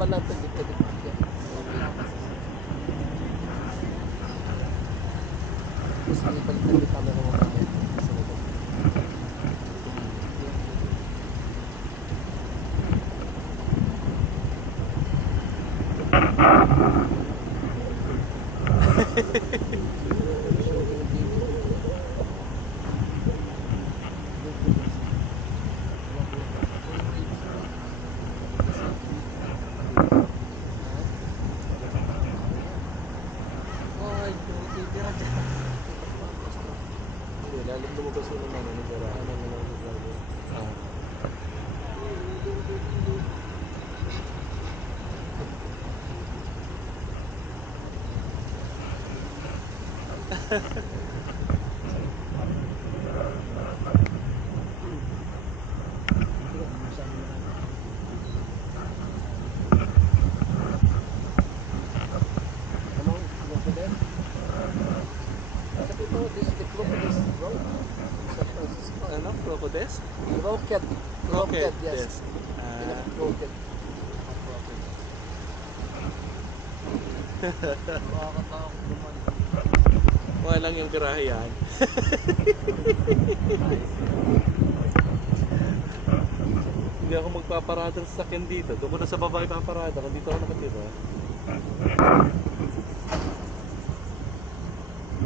laban lang ito, dito. Tapos ipalitan yung camera mo mamaya. Sa likod. Lalim lumabas ko naman ng garahan ng driver. Crocodiles? Rocket. Rocket, Yes. Rocket. Nakakatakot naman. Wala lang yung garahe yan. Hindi ako magpaparada sa sasakyan dito. Doon ko na sa baba ipaparada. Kung dito ako nakatira.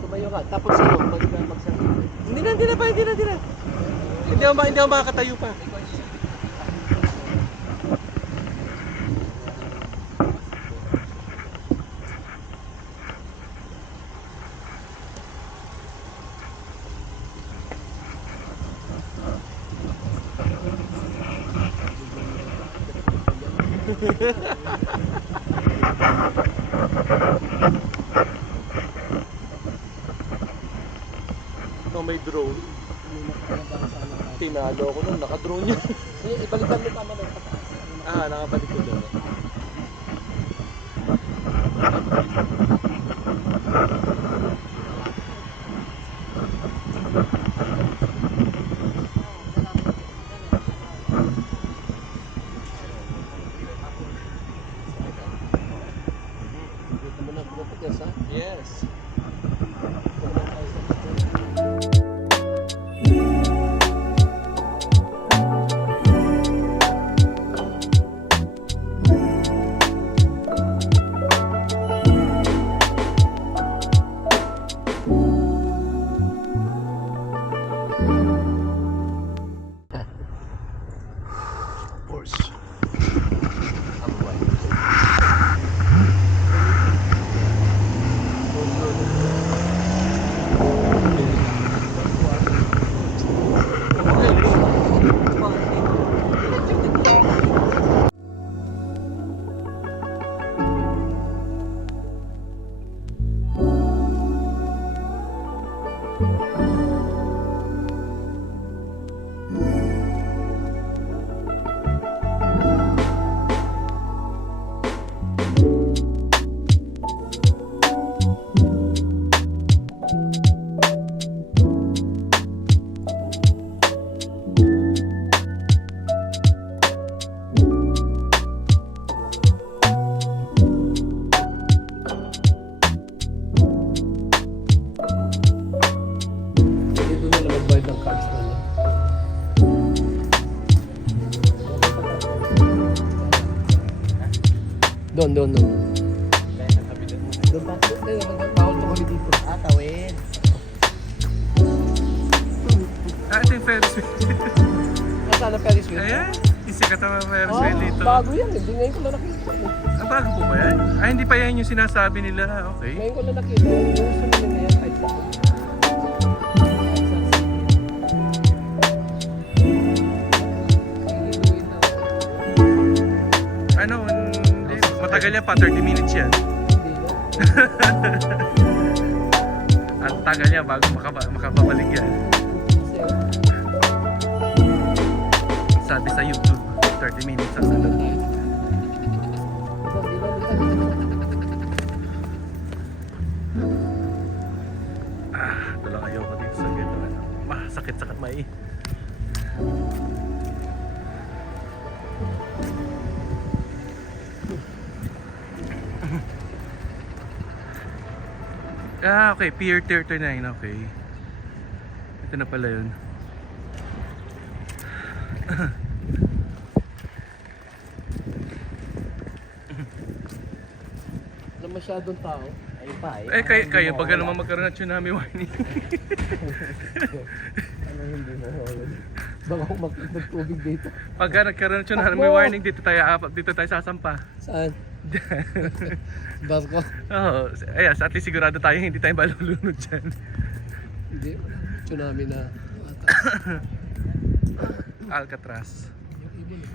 Tumayo ka. Tapos ano? Magsabi. Hindi na. Hindi ako makakatayo pa. No, may drone. Tinalo ako nun, naka-drone yun. Ibalikan mo tama ng pataas. Nakabalik ko doon. Dito mo ng Rocket, ha? Yes. Doon. Kaya nakabilan mo. Doon pa. Bawal to kami dito. Tawid. Ito yung Ferris wheel. Nasaan ang Ferris wheel? Ayan, isikat ang Ferris wheel dito. Bago yan. Hindi ngayon ko lang nakita. Bago po ba yan? Hindi pa yan yung sinasabi nila. Okay. Ngayon ko lang nakita. Yung sa mga ngayon kahit ako. Matagal yan pa, 30 minutes yan. At tagal niya bago makababalik yan. Sabi sa YouTube, 30 minutes ang sunod. Tulang ayoko dito sa gano'n. Masakit-sakit may. Ah, okay. Pier 39. Okay. Ito na pala yun. Wala masyadong tao. Ayun pa eh. Eh, kayo, baga naman magkaroon ng tsunami warning. Ano hindi mo baka magtubig dito. Pagka nagkaroon ng tsunami warning, dito tayo sasampa. Saan? Barko? Oo. Ayan, at least sigurado tayo hindi tayo malulunod dyan. Hindi. Tsunami na. Alcatraz. Yung ibon eh.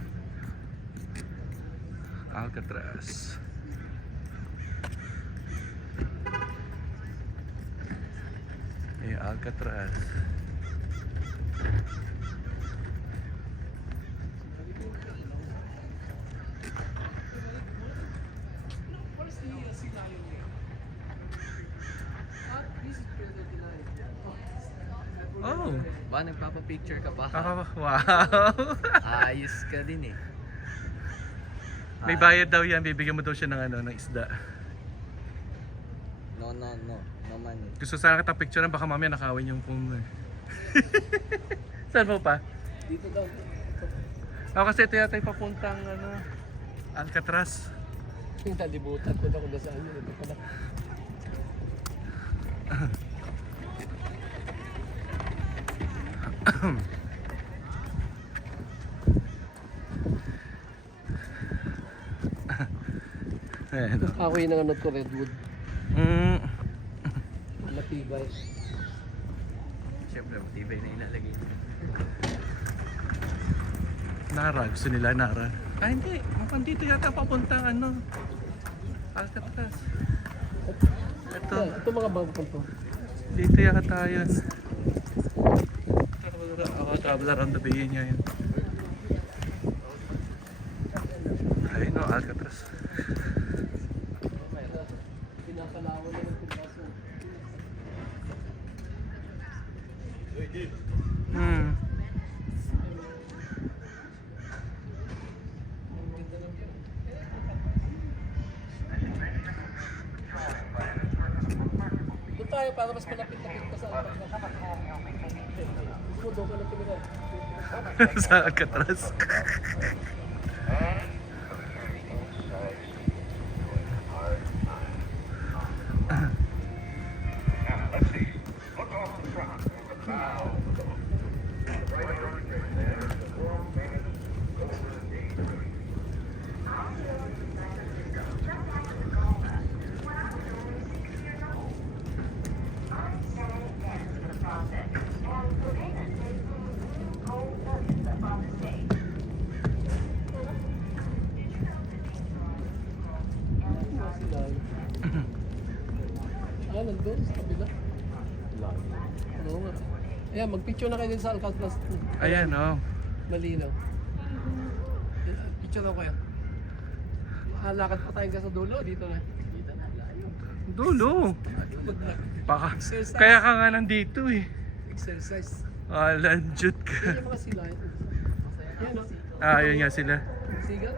Alcatraz. Eh, Alcatraz. Oh, Ba, nagpapapicture ka pa? wow. Ayos ka din eh. May bayad daw yan, bibigyan mo daw siya ng ng isda. No money. Gusto sana kita picture baka mamaya nakawin yung phone mo. Saan mo pa? Dito daw. Ako kasi ito yata yung papuntang Alcatraz. Yung talibutan ko na kung nasaan yun. Ito pala. Ayan. Ako yung nanganod ko, redwood. Matibay. Siyempre, matibay na inalagay. Nara, gusto nila Nara. Ah, hindi. Mukhang dito yata papuntang Alcatraz. Ito, Ito mga bago pa to. dito yata yun. Ako traveler on the bay niya yun. Ayun o, Alcatraz. Pinapalawan na ng kumbaso. Doon tayo para mas malapit-lapit pa sa gusto mo doon ka na tumira. Sa Alcatraz. Ah, nandun sa kabila. Oo nga. Ayan, magpicture na kayo din sa Alcatraz. Ayan o. Malinaw. Picture na kayo. Lakad pa tayo sa dulo, dito na. Dito na, layo. Dulo. Baka. Exercise. Kaya ka nga nandito eh. Exercise. Lanjut Yan ka. yung mga sila. Yan o. Ah, yun nga sila. Sigat.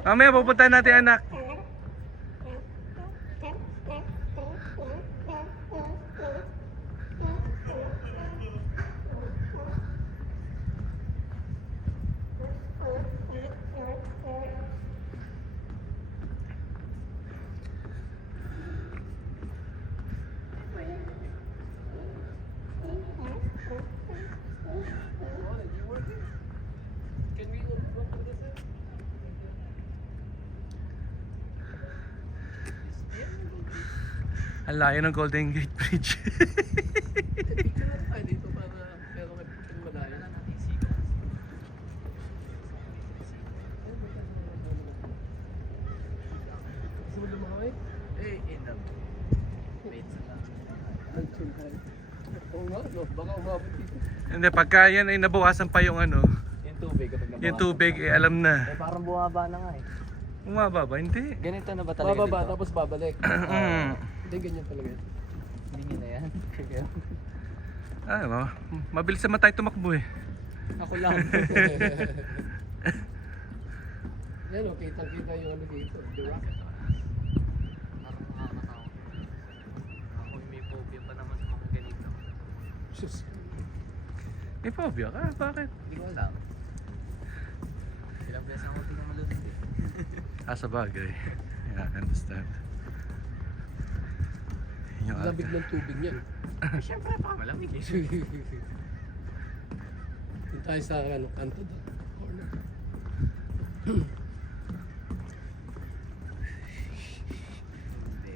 Mamaya pupuntahan natin anak. Can we go to this? Ang layo ng Golden Gate Bridge. Picture na tayo dito para pero may picture malayo. Gusto mo lumaway? Wait. Alchun tayo. Oo nga, no? Baka umabot dito. Hindi, pagka yan ay nabawasan pa yung Yung tubig kapag nabawasan. yung tubig, alam na. Eh, parang bumaba na nga eh. Umaba ba? Hindi. Ganito na ba talaga Bababa dito? tapos babalik. Mm. Hindi ganyan talaga. Hindi na yan. Ah, mabilis naman tayo tumakbo eh. Ako lang. Yan o, kitang-kita yung ano dito. Di ba? Parang nakakatakot. Ako may phobia pa naman sa mga ganito. Sus. May phobia ka? Bakit? Hindi ko alam. Ilang beses ako pinangalunod eh. Sa bagay. Yeah, I understand. Yung Labig ng tubig niyan. Siyempre pa malamig eh. Doon tayo sa ano, kanto doon. Corner. Hindi.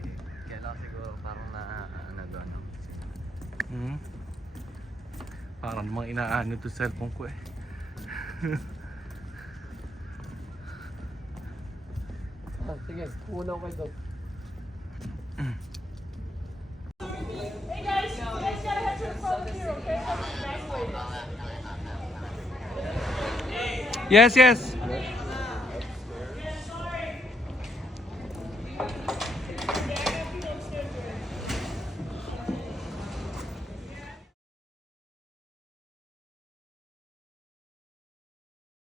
Kaya lang siguro parang ano doon. Hmm? Parang namang inaano to cellphone ko eh. Ah, sige, una ko kayo doon. Hey guys, you guys gotta have your phone here, okay? Yes, yes.